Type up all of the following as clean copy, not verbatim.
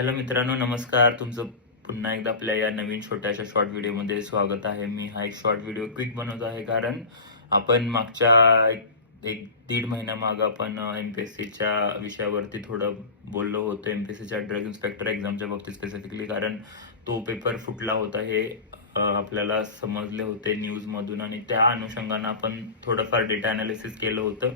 Hello मित्रांनो, नमस्कार. तुमचं पुन्हा एकदा आपल्या या नवीन छोट्याशा शॉर्ट व्हिडिओमध्ये स्वागत आहे. मी हा एक शॉर्ट व्हिडिओ क्विक बनवत आहे, कारण आपण मागच्या एक दीड महिन्यामागं आपण एमपीएससीच्या विषयावरती थोडं बोललो होतो. एमपीएससीच्या ड्रग इन्स्पेक्टर एक्झामच्या बाबतीत स्पेसिफिकली, कारण तो पेपर फुटला होता हे आपल्याला समजले होते न्यूजमधून, आणि त्या अनुषंगानं आपण थोडंफार डेटा अनालिसिस केलं होतं.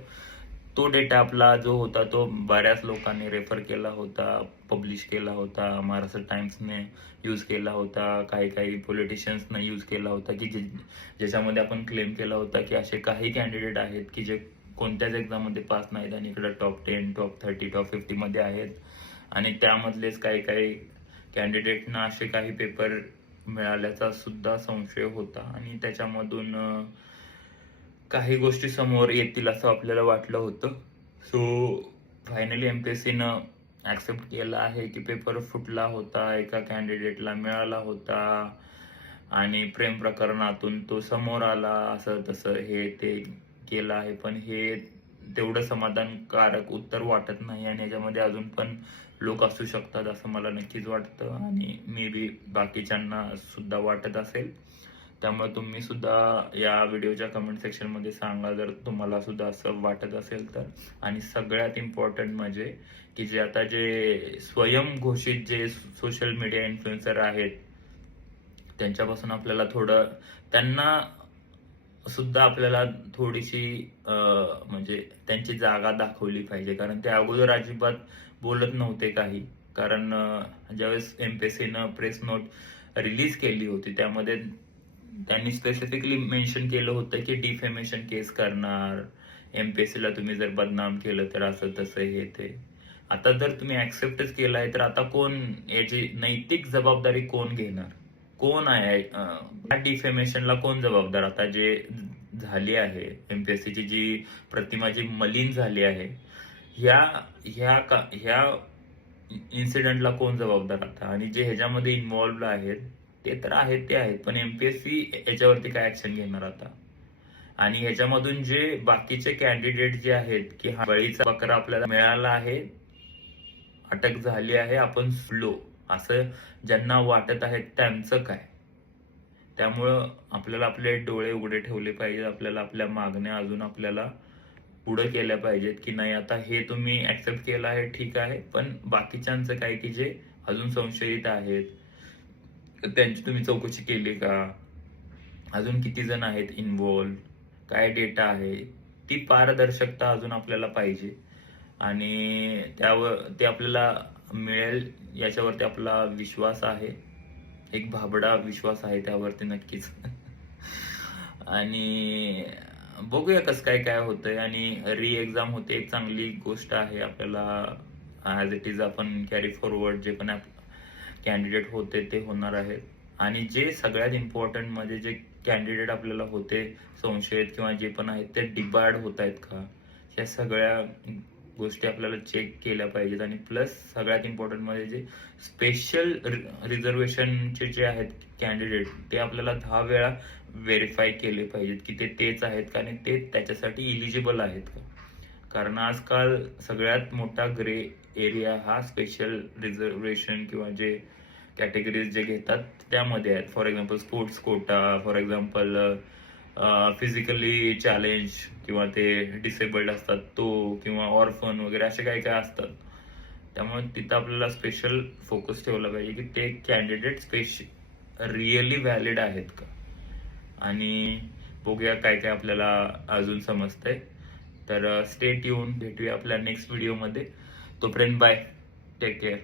तो डेटा आपला जो होता तो बऱ्याच लोकांनी रेफर केला होता, पब्लिश केला होता. महाराष्ट्र टाइम्सने यूज केला होता, काही काही पॉलिटिशियन्सने यूज केला होता, की ज्याच्यामध्ये आपण क्लेम केला होता की असे काही कॅन्डिडेट आहेत की जे कोणत्याच एक्झाममध्ये पास नाहीत आणि इकडे टॉप 10, टॉप 30, टॉप 50 मध्ये आहेत. आणि त्यामधलेच काही काही कॅन्डिडेटना असे काही पेपर मिळाल्याचा सुद्धा संशय होता, आणि त्याच्यामधून काही गोष्टी समोर येतील असं आपल्याला वाटलं होतं. सो फायनली एमपीएससीनं ऍक्सेप्ट केलं आहे की पेपर फुटला होता, एका कॅन्डिडेटला मिळाला होता आणि प्रेम प्रकरणातून तो समोर आला, असं तसं हे ते केलं आहे. पण हे तेवढं समाधानकारक उत्तर वाटत नाही, आणि याच्यामध्ये अजून पण लोक असू शकतात असं मला नक्कीच वाटतं, आणि मे बी बाकीच्यांना सुद्धा वाटत असेल. त्यामुळे तुम्ही सुद्धा या व्हिडिओच्या कमेंट सेक्शन मध्ये सांगा जर तुम्हाला सुद्धा असं वाटत असेल तर. आणि सगळ्यात इम्पॉर्टंट म्हणजे की जे आता जे स्वयंघोषित जे सोशल मीडिया इन्फ्लुएन्सर आहेत, त्यांच्यापासून आपल्याला थोडं, त्यांना सुद्धा आपल्याला थोडीशी म्हणजे त्यांची जागा दाखवली पाहिजे, कारण ते अगोदर अजिबात बोलत नव्हते काही. कारण ज्यावेळेस एमपीएससीनं प्रेस नोट रिलीज केली होती त्यामध्ये त्यांनी स्पेसिफिकली मेन्शन केलं होतं की डिफेमेशन केस करणार, एमपीएससीला तुम्ही जर बदनाम केलं तर असं तसं हे ते. आता जर तुम्ही ऍक्सेप्टच केलं आहे तर आता कोण याची नैतिक जबाबदारी कोण घेणार? कोण आहे डिफेमेशनला कोण जबाबदार? आता जे झाली आहे एमपीएससीची जी प्रतिमा जी मलिन झाली आहे, ह्या ह्या ह्या इन्सिडेंटला कोण जबाबदार आता? आणि जे ह्याच्यामध्ये इन्व्हॉल्व्ड आहेत ते तर आहेत ते आहेत, पण एमपीएससी याच्यावरती काय ऍक्शन घेणार आता? आणि ह्याच्यामधून जे बाकीचे कॅन्डिडेट जे आहेत की हा बळीचा बकरा आपल्याला मिळाला आहे, अटक झाली आहे, आपण सुटलो असं ज्यांना वाटत आहे त्यांचं काय? त्यामुळं आपल्याला आपले डोळे उघडे ठेवले पाहिजेत. आपल्याला आपल्या मागण्या अजून आपल्याला पुढे केल्या पाहिजेत की नाही, आता हे तुम्ही ऍक्सेप्ट केलं आहे ठीक आहे, पण बाकीच्यांचं काय की जे अजून संशयित आहेत, त्यांची तुम्ही चौकशी केली का? अजून किती जण आहेत इन्व्हॉल्व, काय डेटा आहे, ती पारदर्शकता अजून आपल्याला पाहिजे. आणि त्यावर ते आपल्याला मिळेल याच्यावरती आपला विश्वास आहे, एक भाबडा विश्वास आहे त्यावरती नक्कीच. आणि बघूया कसं काय काय होतंय. आणि री एक्झाम होते, एक चांगली गोष्ट आहे आपल्याला. ॲज इट इज आपण कॅरी फॉरवर्ड जे पण कॅन्डिडेट होते ते होणार आहेत. आणि जे सगळ्यात इम्पॉर्टंट म्हणजे जे कॅन्डिडेट आपल्याला होते संशयित किंवा जे पण आहेत ते डिबार्ड होत आहेत का, या सगळ्या गोष्टी आपल्याला चेक केल्या पाहिजेत. आणि प्लस सगळ्यात इम्पॉर्टंट म्हणजे जे स्पेशल रिझर्वेशनचे जे आहेत कॅन्डिडेट, ते आपल्याला 10 वेळा व्हेरीफाय केले पाहिजेत की ते तेच आहेत का आणि ते त्याच्यासाठी इलिजिबल आहेत का. कारण आजकाल सगळ्यात मोठा ग्रे एरिया हा स्पेशल रिझर्वेशन किंवा जे कॅटेगरीज जे घेतात त्यामध्ये आहेत. For example sports quota, for example physically challenge किंवा ते डिसेबल्ड असतात तो, किंवा ऑर्फन वगैरे असे काही काय असतात. त्यामुळे तिथं आपल्याला स्पेशल फोकस ठेवला पाहिजे की ते कॅन्डिडेट रिअली व्हॅलिड आहेत का. आणि बघूया काय काय आपल्याला अजून समजतंय. तर स्टे ट्यून, भेटूया आपल्या नेक्स्ट व्हिडिओमध्ये. तोपर्यंत बाय, टेक केअर.